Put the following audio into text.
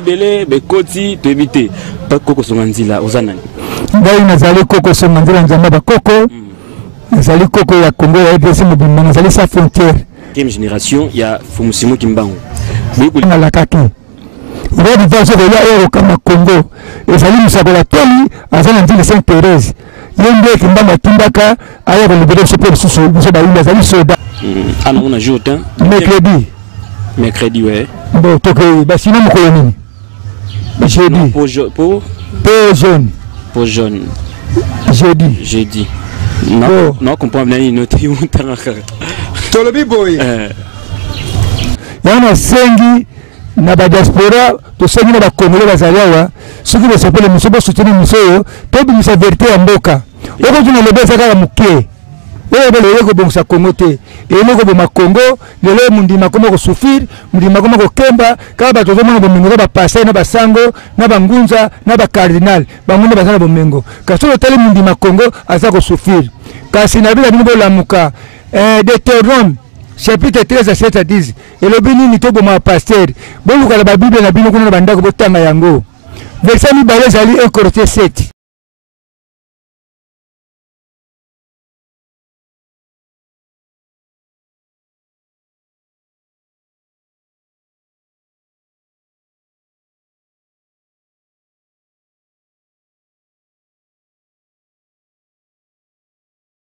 belé bekoti to éviter pas koko songanzila ozanani ngai nazali koko songanzila nzamba ba koko nazali koko ya Congo ya EDC mobimba nazali sa frontière quelle génération ya Fumusimo Kimbangu na la kaki rodi vaso ko ya kama Congo ezali musakola toli azana ndile Saint Thérèse yende Kimbangu Kimbaka aya ko libérer ce peuple sous ba ila zali soda ana on a joué autant mercredi ouais bon toke ba sinon mo ko nini jeudi pour jaune jeudi non comprend bien une autre tolobi boy yana sengi na ba diaspora to sengi na ba Congolais bazaliwa soki ba sepele musobo soutenir musoyo to bi sa vérité ya mboka oko tuna lebesa kala mukie bele ko bongsa Congo te eloko bo makongo lelo mundima komo ko souffrir mundima komo ko kemba ka ba tozo mona bomengo ba passer na basango na bangunza na ba cardinal ba munda bazana bomengo kasolo tele mundima Congo aza ko souffrir kasi na bila bino lamuka Deutéronome chapitre 13 à 7 à 10 elobi nini to bo ma pasteur boluka la Bible na bino kuna bandako botanga yango verset mi balezali 1 Corinthiens 7